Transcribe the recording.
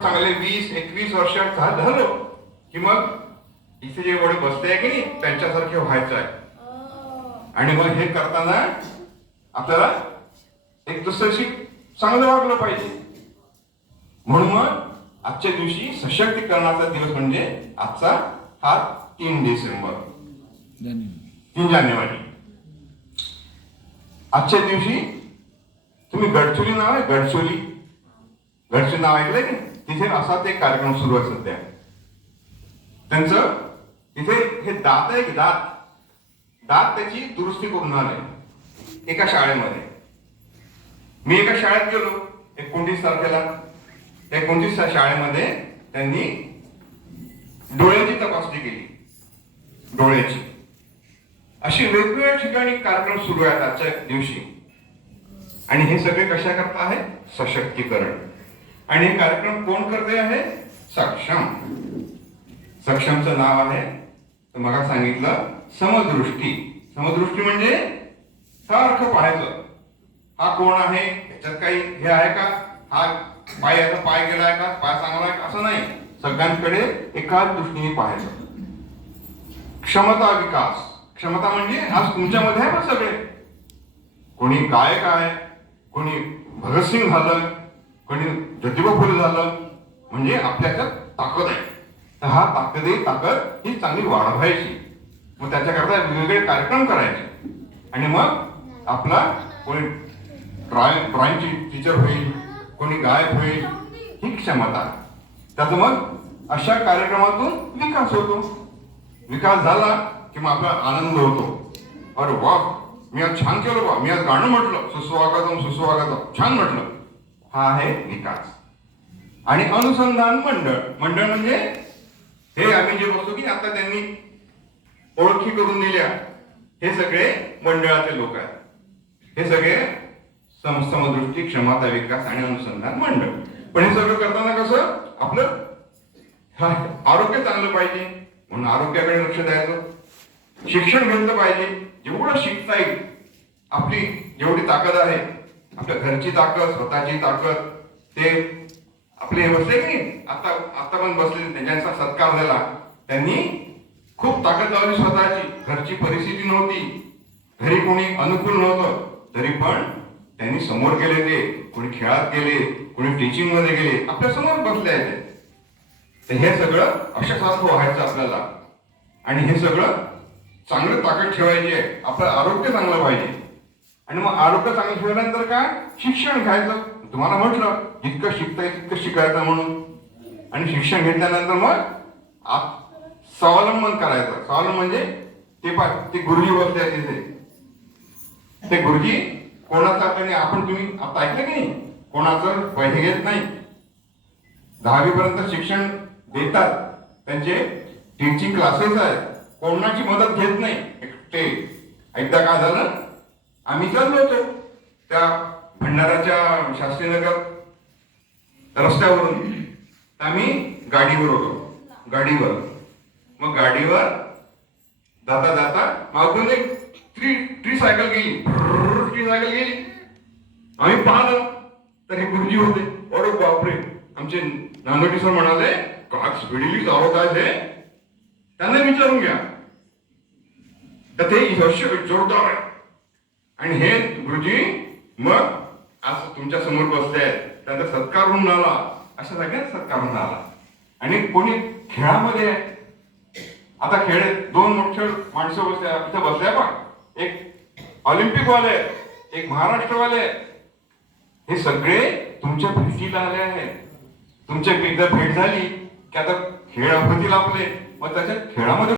चांगले वीस एकवीस वर्षात झा- झालं की मग इथे जे वडे बसले आहे की नाही त्यांच्यासारखे व्हायचं आहे. आणि मग हे करताना आपल्याला एक दुसऱ्याशी चांगलं वागलं पाहिजे. म्हणून मग आजच्या दिवशी सशक्तीकरणाचा दिवस म्हणजे आजचा हा तीन डिसेंबर. तीन जानेवारी. आजच्या दिवशी तुम्ही गडचोली नाव आहे गडचोली गडचोली नाव ऐकलंय की? तिथे असाच एक कार्यक्रम सुरू आहे सध्या. त्यांचं तिथे हे दात आहे की दात? दात त्याची दुरुस्ती करून आले. एका शाळेमध्ये. मी एका शाळेत गेलो एकोणतीस तारखेला. त्या एकोणतीस शाळेमध्ये त्यांनी डोळ्याची तपासणी केली. डोळ्याची. अशी वेगवेगळ्या ठिकाणी कार्यक्रम सुरू आहेत आजच्या दिवशी. आणि हे सगळे कशा करता आहे? सशक्तीकरण. आणि हे कार्यक्रम कोण करते आहे? सक्षम. सक्षमचं नाव आहे तर मला सांगितलं समदृष्टी. समदृष्टी म्हणजे सारखं पाहायचं. हा कोण आहे? याच्यात काही हे आहे का? हा पाय याचा पाय गेलाय का? पाय चांगला आहे का? असं नाही. सगळ्यांकडे एकाच दृष्टीने पाहायचं. क्षमता विकास. क्षमता म्हणजे आज तुमच्यामध्ये आहे पण सगळे. कोणी गायक आहे कोणी भगतसिंग झालं कोणी ज्योतिबा फुले झालं म्हणजे आपल्याच्यात ताकद आहे. तर हा ताकदी ताकद ही चांगली वाढवायची मग त्याच्याकरता वेगवेगळे कार्यक्रम करायचे. आणि मग आपला कोणी ड्रॉइंग ड्रॉइंगची टीचर होईल कोणी गायक होईल ही क्षमता. त्याचं मग अशा कार्यक्रमातून विकास होतो. विकास झाला की मग आपला आनंद होतो. अरे वा मी आज छान केलं बा. मी आज गाणं म्हटलं. सुस्वागतम सुस्वागतम. छान म्हटलं. हा आहे विकास. आणि अनुसंधान मंडळ मंडळ म्हणजे हे आम्ही जे बघतो की आता त्यांनी ओळखी करून दिल्या. हे सगळे मंडळाचे लोक आहेत. हे सगळे समदृष्टी क्षमता विकास आणि अनुसंधान मंडळ. पण हे सगळं करताना कसं? आपलं आरोग्य चांगलं पाहिजे. म्हणून आरोग्याकडे लक्ष द्यायचं. शिक्षण घेतलं पाहिजे. जेवढं शिकता येईल आपली जेवढी ताकद आहे आपल्या घरची ताकद स्वतःची ताकद ते आपले हे बसले की नाही? आता आता पण बसले त्यांचा सत्कार झाला. त्यांनी खूप ताकद लावली स्वतःची. घरची परिस्थिती नव्हती. घरी कोणी अनुकूल नव्हतं. तरी पण त्यांनी समोर गेले ते. कोणी खेळात गेले कोणी टीचिंगमध्ये गेले. आपल्यासमोर बसले आहेत ते. तर हे सगळं अशासारखं व्हायचं आपल्याला. आणि हे सगळं चांगलं ताकद ठेवायची आहे. आपलं आरोग्य चांगलं पाहिजे. आणि मग आरोग्य चांगलं ठेवल्यानंतर काय? शिक्षण घ्यायचं. तुम्हाला म्हटलं जितकं शिकता येईल तितकं शिकायचं म्हणून. आणि शिक्षण घेतल्यानंतर मग आप स्वावलंबन करायचं. स्वावलंबन म्हणजे ते पा ते गुरुजी बसले आहेत तिथे ते गुरुजी कोणाचा त्याने आपण तुम्ही आता ऐकलं की नाही? कोणाचं पैसे घेत नाही. दहावीपर्यंत शिक्षण देतात. त्यांचे टीचिंग क्लासेस आहेत. कोणाची मदत घेत नाही? एकटे एकदा काय झालं? आम्ही चाललो होतो त्या भंडाराच्या शास्त्रीनगर रस्त्यावरून. आम्ही गाडीवर होतो. गाडीवर. मग गाडीवर जाता जाता मागून एक ट्री ट्री सायकल गेली. ट्री सायकल गेली. आम्ही पाहलं तर हे गुरुजी होते. अरे बापरे. आमचे नांदोटी सर म्हणाले का स्पीडली चालवत काय ते? त्यांना विचारून घ्या. तर ते जोरदार आहे. आणि हे गुरुजी मग आज तुमच्यासमोर बसले आहेत त्यांचा सत्कार होऊन आला अशा सगळ्यात सत्कार होऊन आला आणि कोणी खेळामध्ये आहे. आता खेळ दोन मोठे माणसं बसल्या इथं बसल्या पण एक ऑलिम्पिक वाले एक महाराष्ट्रवाले. हे सगळे तुमच्या भेटीला आले आहेत तुमच्या एकदा भेट झाली की आता खेळ होतील आपले मग त्याच्या खेळामध्ये